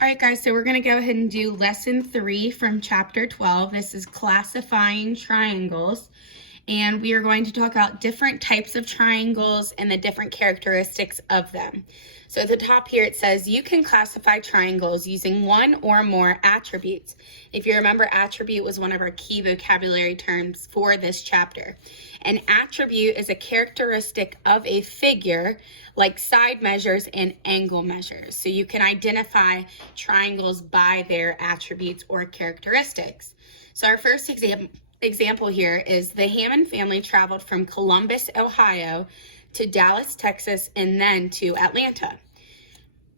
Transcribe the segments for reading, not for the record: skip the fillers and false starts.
All right, guys, so we're going to go ahead and do lesson 3 from chapter 12. This is classifying triangles, and we are going to talk about different types of triangles and the different characteristics of them. So at the top here, it says you can classify triangles using one or more attributes. If you remember, attribute was one of our key vocabulary terms for this chapter. An attribute is a characteristic of a figure, like side measures and angle measures. So you can identify triangles by their attributes or characteristics. So our first example here is the Hammond family traveled from Columbus, Ohio to Dallas, Texas, and then to Atlanta,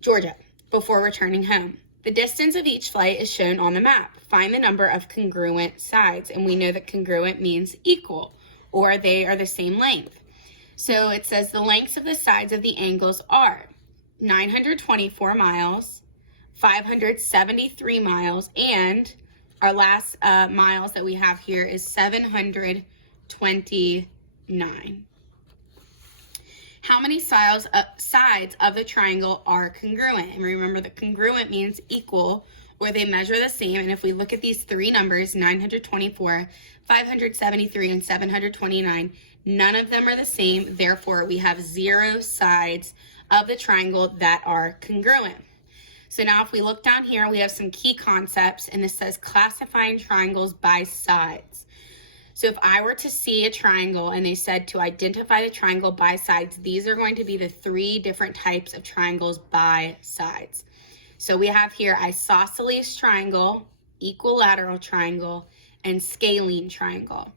Georgia, before returning home. The distance of each flight is shown on the map. Find the number of congruent sides, and we know that congruent means equal, or they are the same length. So it says the lengths of the sides of the angles are 924 miles, 573 miles, and our last miles that we have here is 729. How many sides of the triangle are congruent? And remember that congruent means equal, or they measure the same. And if we look at these three numbers, 924, 573, and 729, none of them are the same. Therefore, we have 0 sides of the triangle that are congruent. So now if we look down here, we have some key concepts, and this says classifying triangles by sides. So if I were to see a triangle and they said to identify the triangle by sides, these are going to be the 3 different types of triangles by sides. So we have here isosceles triangle, equilateral triangle, and scalene triangle.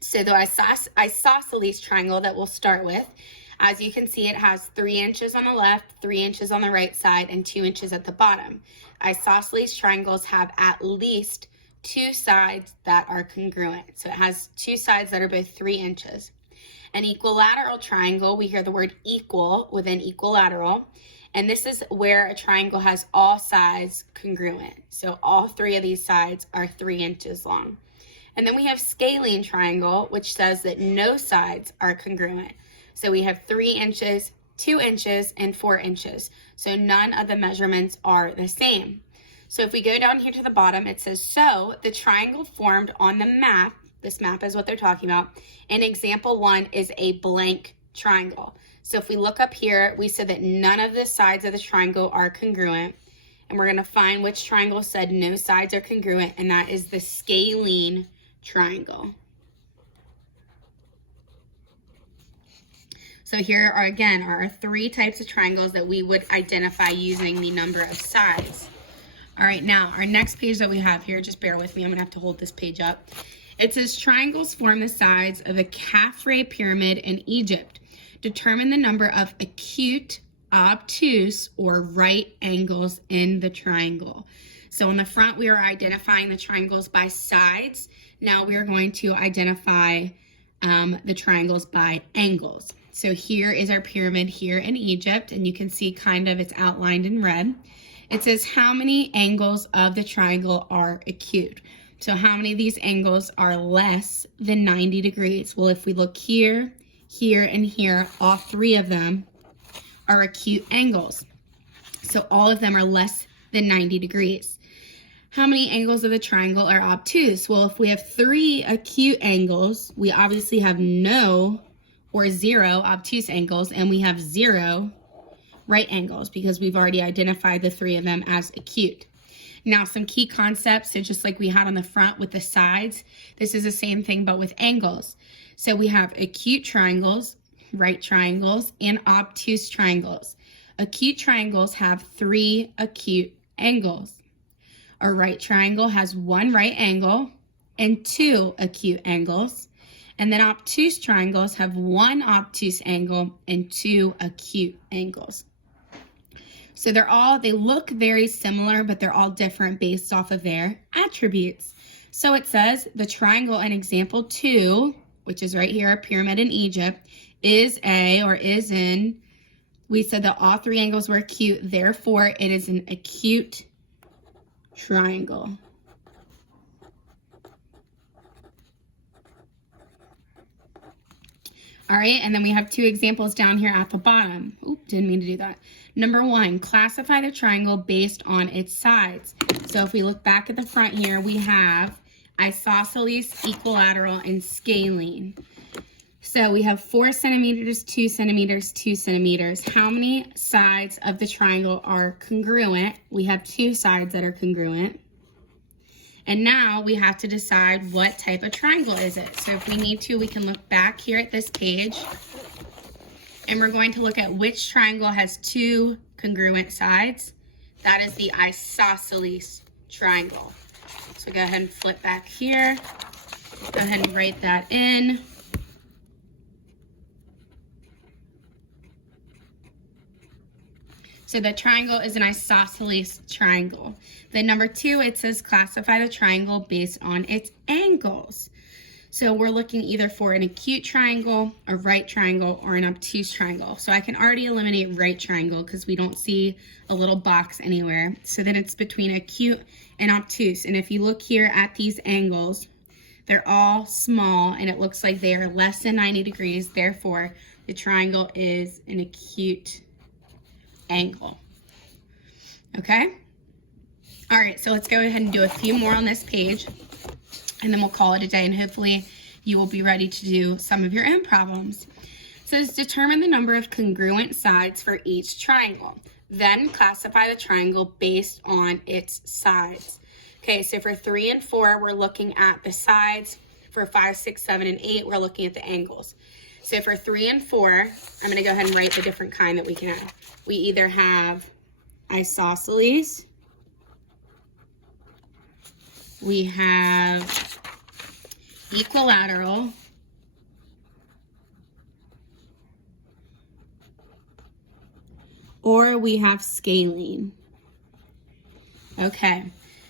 So the isosceles triangle that we'll start with, as you can see, it has 3 inches on the left, 3 inches on the right side, and 2 inches at the bottom. Isosceles triangles have at least 2 sides that are congruent. So it has 2 sides that are both 3 inches. An equilateral triangle, we hear the word equal within equilateral, and this is where a triangle has all sides congruent. So all 3 of these sides are 3 inches long. And then we have scalene triangle, which says that no sides are congruent. So we have 3 inches, 2 inches, and 4 inches. So none of the measurements are the same. So if we go down here to the bottom, it says, so the triangle formed on the map, this map is what they're talking about, and example 1 is a blank triangle. So if we look up here, we said that none of the sides of the triangle are congruent, and we're going to find which triangle said no sides are congruent, and that is the scalene triangle. So here are, again, our 3 types of triangles that we would identify using the number of sides. All right, now our next page that we have here, just bear with me, I'm gonna have to hold this page up. It says triangles form the sides of a Khafre pyramid in Egypt. Determine the number of acute, obtuse, or right angles in the triangle. So on the front, we are identifying the triangles by sides. Now we are going to identify the triangles by angles. So here is our pyramid here in Egypt, and you can see kind of it's outlined in red. It says how many angles of the triangle are acute. So how many of these angles are less than 90 degrees? Well, if we look here, here, and here, all 3 of them are acute angles. So all of them are less than 90 degrees. How many angles of the triangle are obtuse? Well, if we have 3 acute angles, we obviously have no or 0 obtuse angles, and we have 0 right angles because we've already identified the 3 of them as acute. Now, some key concepts, so just like we had on the front with the sides, this is the same thing but with angles. So we have acute triangles, right triangles, and obtuse triangles. Acute triangles have 3 acute angles. A right triangle has 1 right angle and 2 acute angles. And then obtuse triangles have 1 obtuse angle and 2 acute angles. So they look very similar, but they're all different based off of their attributes. So it says the triangle in example 2, which is right here, a pyramid in Egypt, is in, we said that all 3 angles were acute, therefore it is an acute triangle. All right, and then we have 2 examples down here at the bottom. Oop, didn't mean to do that. Number 1, classify the triangle based on its sides. So if we look back at the front here, we have isosceles, equilateral, and scalene. So we have 4 centimeters, 2 centimeters, 2 centimeters. How many sides of the triangle are congruent? We have 2 sides that are congruent. And now we have to decide what type of triangle is it. So if we need to, we can look back here at this page. And we're going to look at which triangle has 2 congruent sides. That is the isosceles triangle. So go ahead and flip back here. Go ahead and write that in. So the triangle is an isosceles triangle. Then number 2, it says classify the triangle based on its angles. So we're looking either for an acute triangle, a right triangle, or an obtuse triangle. So I can already eliminate right triangle because we don't see a little box anywhere. So then it's between acute and obtuse. And if you look here at these angles, they're all small and it looks like they are less than 90 degrees. Therefore, the triangle is an acute angle. Okay? All right, so let's go ahead and do a few more on this page, and then we'll call it a day, and hopefully you will be ready to do some of your own problems. So it's determine the number of congruent sides for each triangle. Then classify the triangle based on its sides. Okay, so for 3 and 4, we're looking at the sides. For 5, 6, 7, and 8, we're looking at the angles. So for 3 and 4, I'm going to go ahead and write the different kind that we can have. We either have isosceles, we have equilateral, or we have scalene. Okay,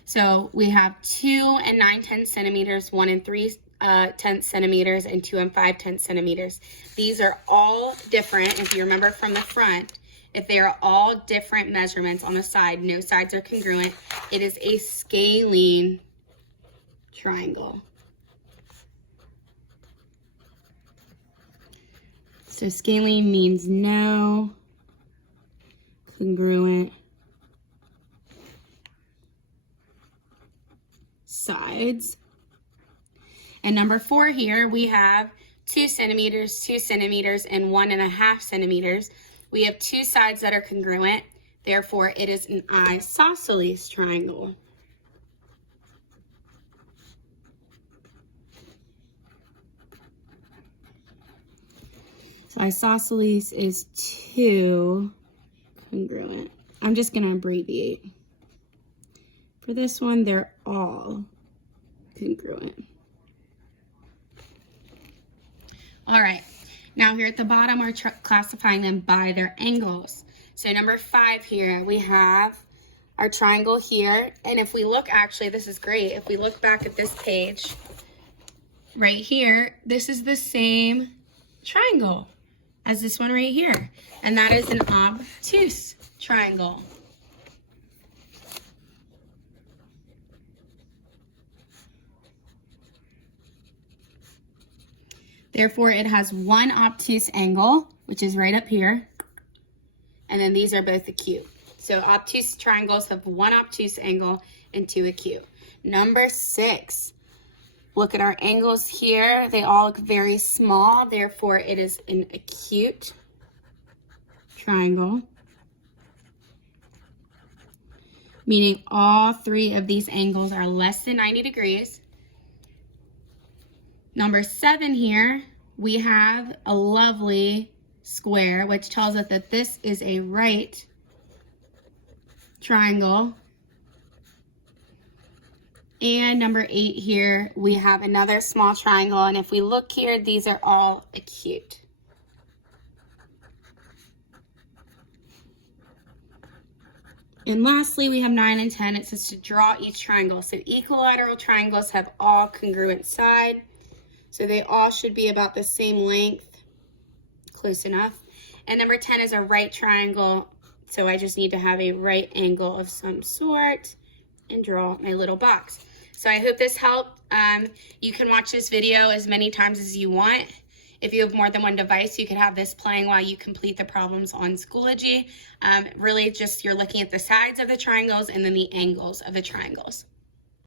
so we have 2 and 9/10 centimeters, 1 and 3/10 centimeters, and 2 and 5/10 centimeters. These are all different. If you remember from the front, if they are all different measurements on the side, no sides are congruent, it is a scalene triangle. So scalene means no congruent sides. And number 4 here, we have 2 centimeters, 2 centimeters, and 1.5 centimeters. We have 2 sides that are congruent. Therefore, it is an isosceles triangle. So isosceles is 2 congruent. I'm just going to abbreviate. For this one, they're all congruent. All right, now here at the bottom, we're classifying them by their angles. So number 5 here, we have our triangle here. And if we look, actually, this is great. If we look back at this page, right here, this is the same triangle as this one right here. And that is an obtuse triangle. Therefore, it has 1 obtuse angle, which is right up here. And then these are both acute. So obtuse triangles have 1 obtuse angle and 2 acute. Number 6, look at our angles here. They all look very small. Therefore, it is an acute triangle, meaning all 3 of these angles are less than 90 degrees. Number 7 here, we have a lovely square, which tells us that this is a right triangle. And number 8 here, we have another small triangle. And if we look here, these are all acute. And lastly, we have 9 and 10. It says to draw each triangle. So equilateral triangles have all congruent sides. So they all should be about the same length. Close enough. And number 10 is a right triangle. So I just need to have a right angle of some sort and draw my little box. So I hope this helped. You can watch this video as many times as you want. If you have more than one device, you could have this playing while you complete the problems on Schoology. Really just you're looking at the sides of the triangles and then the angles of the triangles.